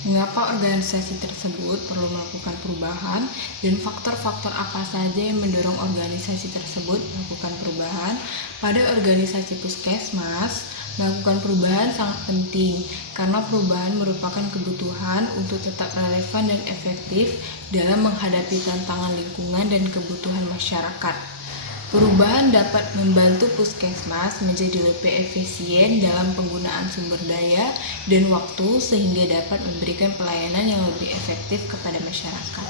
Mengapa organisasi tersebut perlu melakukan perubahan dan faktor-faktor apa saja yang mendorong organisasi tersebut melakukan perubahan? Pada organisasi puskesmas, melakukan perubahan sangat penting karena perubahan merupakan kebutuhan untuk tetap relevan dan efektif dalam menghadapi tantangan lingkungan dan kebutuhan masyarakat. Perubahan dapat membantu puskesmas menjadi lebih efisien dalam penggunaan sumber daya dan waktu sehingga dapat memberikan pelayanan yang lebih efektif kepada masyarakat.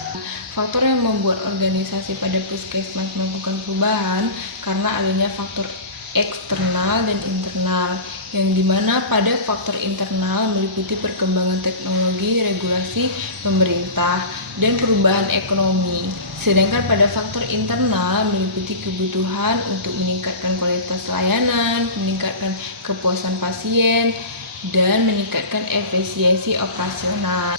Faktor yang membuat organisasi pada puskesmas melakukan perubahan karena adanya faktor eksternal dan internal, yang dimana pada faktor internal meliputi perkembangan teknologi, regulasi pemerintah, dan perubahan ekonomi. Sedangkan pada faktor internal meliputi kebutuhan untuk meningkatkan kualitas layanan, meningkatkan kepuasan pasien, dan meningkatkan efisiensi operasional.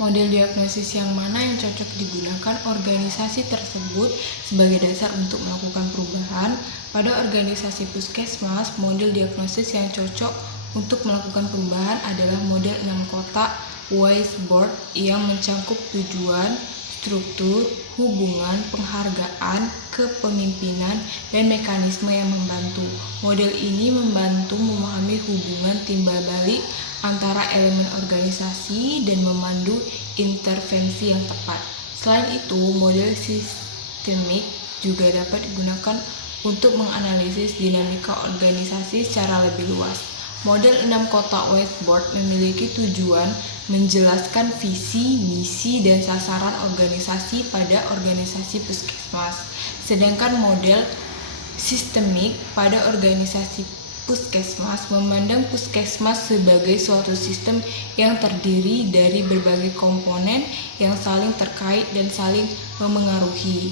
Model diagnosis yang mana yang cocok digunakan organisasi tersebut sebagai dasar untuk melakukan perubahan? Pada organisasi puskesmas, model diagnosis yang cocok untuk melakukan perubahan adalah model 6 kotak whiteboard yang mencakup tujuan, struktur, hubungan, penghargaan, kepemimpinan, dan mekanisme yang membantu. Model ini membantu memahami hubungan timbal balik antara elemen organisasi dan memandu intervensi yang tepat. Selain itu, model sistemik juga dapat digunakan untuk menganalisis dinamika organisasi secara lebih luas. Model 6 kotak whiteboard memiliki tujuan menjelaskan visi, misi, dan sasaran organisasi pada organisasi puskesmas. Sedangkan model sistemik pada organisasi puskesmas memandang puskesmas sebagai suatu sistem yang terdiri dari berbagai komponen yang saling terkait dan saling memengaruhi.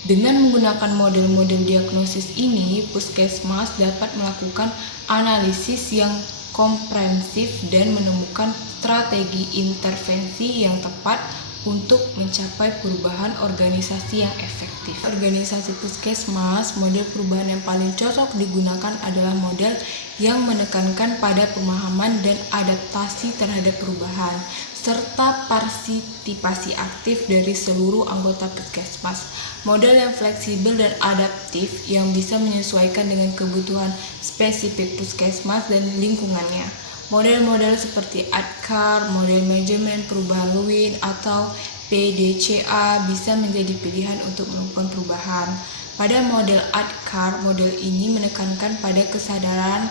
Dengan menggunakan model-model diagnosis ini, puskesmas dapat melakukan analisis yang komprehensif dan menemukan strategi intervensi yang tepat untuk mencapai perubahan organisasi yang efektif. Organisasi puskesmas, model perubahan yang paling cocok digunakan adalah model yang menekankan pada pemahaman dan adaptasi terhadap perubahan, serta partisipasi aktif dari seluruh anggota puskesmas. Model yang fleksibel dan adaptif yang bisa menyesuaikan dengan kebutuhan spesifik puskesmas dan lingkungannya. Model-model seperti ADKAR, model manajemen perubahan Lewin, atau PDCA bisa menjadi pilihan untuk melakukan perubahan. Pada model ADKAR, model ini menekankan pada kesadaran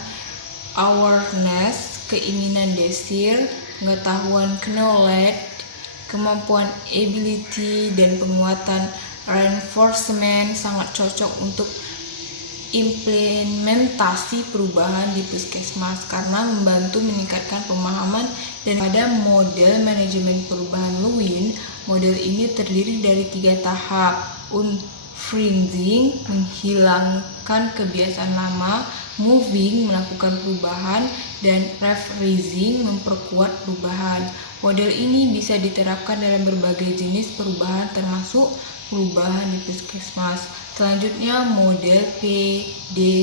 awareness, keinginan desire, pengetahuan knowledge, kemampuan ability, dan penguatan reinforcement sangat cocok untuk implementasi perubahan di puskesmas karena membantu meningkatkan pemahaman. Dan pada model manajemen perubahan Lewin, model ini terdiri dari 3 tahap: unfreezing, menghilangkan kebiasaan lama; moving, melakukan perubahan; dan refreezing, memperkuat perubahan. Model ini bisa diterapkan dalam berbagai jenis perubahan termasuk perubahan di puskesmas. Selanjutnya, model PDCA,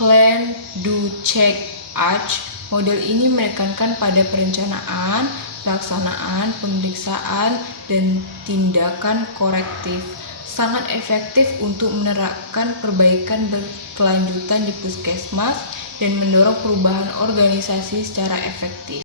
Plan, Do, Check, Act. Model ini menekankan pada perencanaan, pelaksanaan, pemeriksaan, dan tindakan korektif. Sangat efektif untuk menerapkan perbaikan berkelanjutan di puskesmas dan mendorong perubahan organisasi secara efektif.